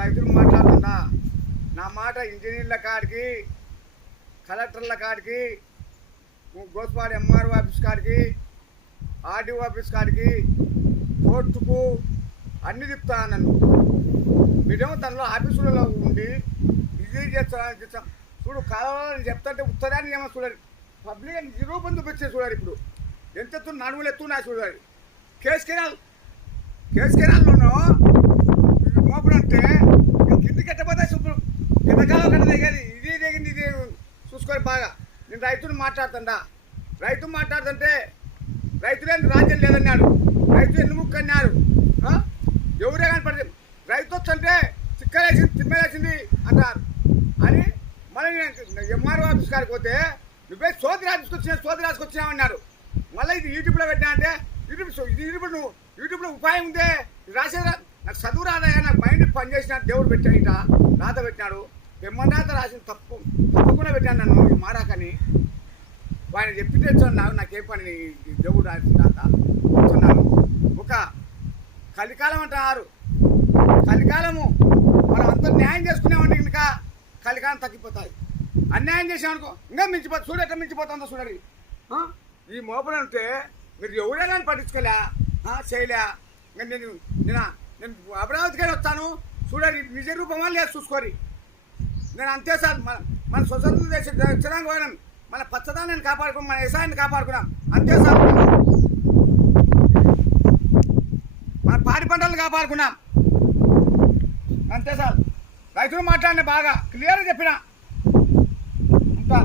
రైతులు మాట్లాడుతున్నా. నా మాట ఇంజనీర్ల కాడికి, కలెక్టర్ల కాడికి, గోస్పాడు ఎంఆర్ఓ ఆఫీస్ కాడికి, ఆర్డీఓ ఆఫీస్ కాడికి, కోర్టుకు అన్ని తిప్పుతా నన్ను. మీరేమో తనలో ఆఫీసులలో ఉండి ఇది చేస్తా చూడు. కావాలని చెప్తాంటే ఉత్తరాన్ని ఏమో చూడాలి. పబ్లిక్ నిరూపణ చూపించే చూడాలి. ఇప్పుడు ఎంత నడుములు ఎత్తున్నా చూడాలి. కేసు కెనాల్లోనూ మోపుడు అంటే కిందికి ఎట్టపోతాయి చూపు. కిందకాలం కట్ట దిగేది ఇది దిగింది ఇది చూసుకొని బాగా. నేను రైతుని మాట్లాడుతుండా. రైతు మాట్లాడుతుంటే రైతులేని రాజ్యం లేదన్నాడు, రైతు ఎన్నుముక్క అన్నారు. ఎవరే కానీ పడుతుంది. రైతు వచ్చంటే చిక్కలేసింది తిమ్మలేసింది అంటారు అని. మళ్ళీ నేను ఎంఆర్ఓ ఆఫీస్ కాడికి పోతే నువ్వే సోది రాసుకొచ్చినావు అన్నారు. మళ్ళీ ఇది యూట్యూబ్లో పెట్టినా అంటే యూట్యూబ్ నువ్వు యూట్యూబ్లో ఉపాయం ఉందే రాసేదా. నాకు చదువు రాదా, నాకు మైండ్ పని చేసిన దేవుడు పెట్టాడు. ఇట రాత పెట్టినాడు. పెమ్మరాత రాసిన తప్పకుండా పెట్టాను నన్ను ఈ మారాకని. ఆయన చెప్పి తెచ్చున్నాను. నాకేం పని దేవుడు రాసిన రాత కూర్చున్నాను. ఒక కలికాలం అంటున్నారు. కలికాలము మనం అంత న్యాయం చేసుకునేవాడిని ఇంకా కలికాలం తగ్గిపోతాయి. అన్యాయం చేసామనుకో ఇంకా మించిపోతుంది. చూడు ఎట్లా మించిపోతుందో చూడండి. ఈ మోపలు అంటే మీరు ఎవరే కానీ పట్టించుకోలే చేయలే. ఇంకా నేను అమరావతికి వస్తాను చూడండి. నిజ రూపమా లేదు చూసుకోరి. నేను అంతే సార్. మన స్వతంత్ర దేశం వచ్చినాక పోయినాం. మన పచ్చదాన్ని కాపాడుకున్నాం, మన వ్యవసాయాన్ని కాపాడుకున్నాం. అంతే సార్. మన పాడి పంటలను కాపాడుకున్నాం. అంతే సార్. రైతులు మాట్లాడిన బాగా క్లియర్గా చెప్పిన ఇంకా